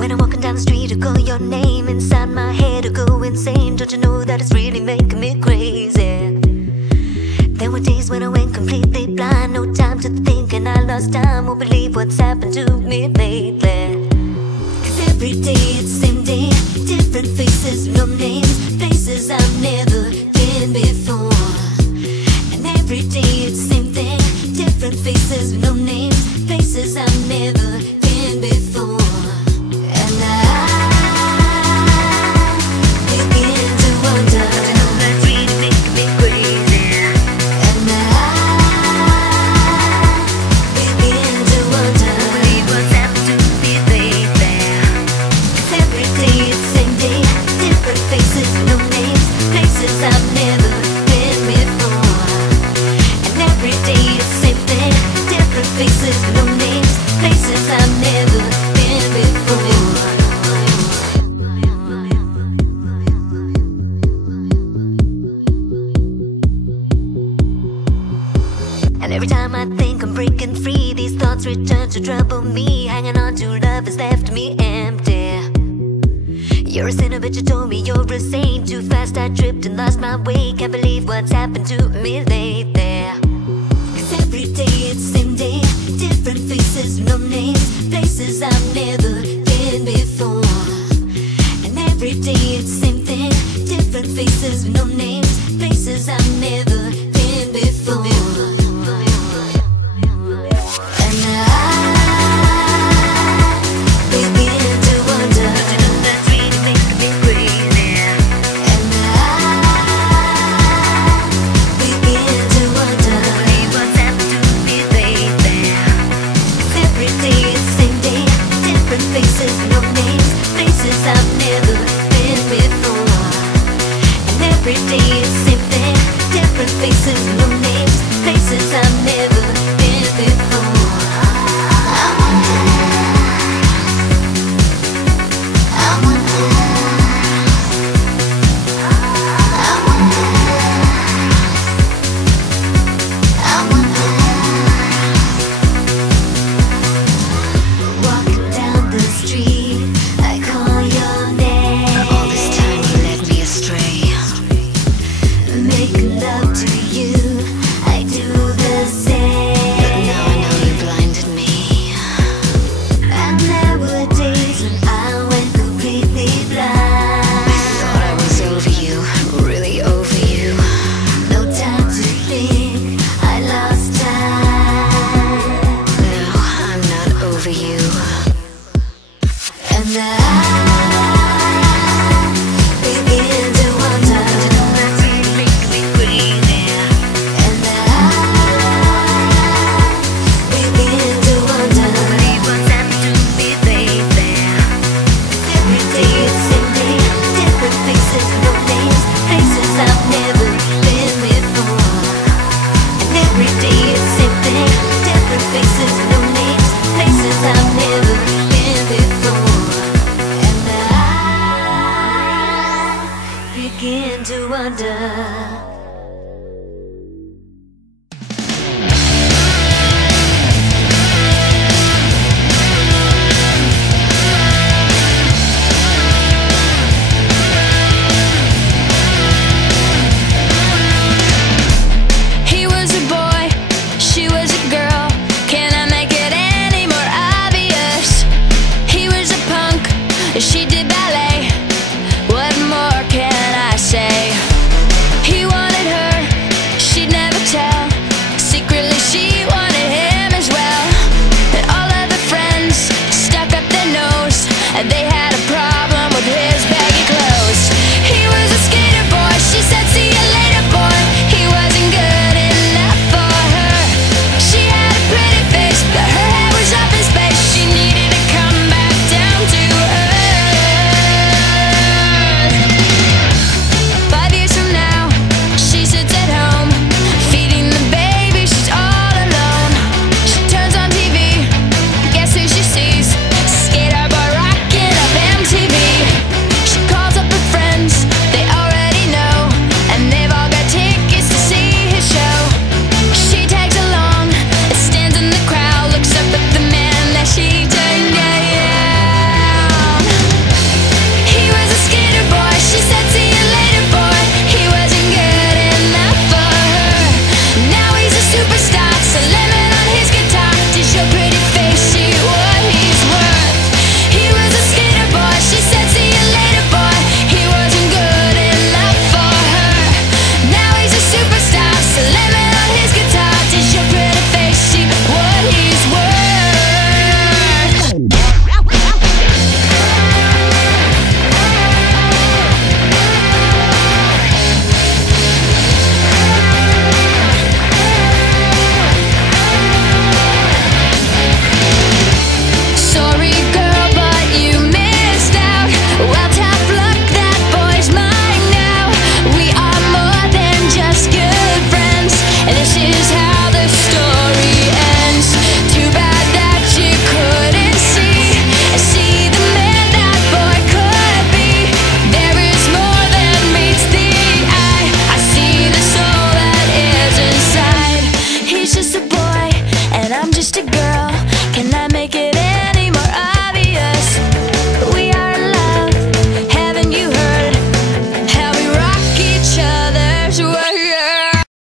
When I'm walking down the street, I call your name. Inside my head, I go insane. Don't you know that it's really making me crazy? There were days when I went completely blind. No time to think and I lost time. Won't believe what's happened to me lately. Cause every day it's the same day. Different faces, no names. Places I've never been before. And every day it's the same thing. Different faces, no names. Places I've never been before. And I begin to wonder. You know that's really making me crazy. And I begin to wonder. Believe what's happened to me lately. 'Cause every day it's the same day. Different faces, no names. Places I've never been before. And every day it's the same thing. Different faces, no names. Places I've never been before. And every time I think I'm breaking free, these thoughts return to trouble me. Hanging on to love has left me empty. You're a sinner, but you told me you're a saint. Too fast I tripped and lost my way. Can't believe what's happened to me lately. 'Cause every day it's the same day. Different faces, no names. Places I've never been before. And every day it's the same thing. Different faces, no names. Places I've never been before. And I begin to wonder. You know that's really making me crazy. And I begin to wonder. Believe what's happened to me lately. 'Cause every day it's the same day. Different faces, no names. Places I've never been before. And every day it's the same thing. Different faces, no names. Places I've never been before. I wonder. I wonder. I wonder. I wonder. Walking down the street, I call your name. All this time you led me astray. Making love to you, I do the same. But now I know you blinded me. And there were days when I went completely blind. I thought I was over you, really over you. No time to think, I lost time. No, I'm not over you. And I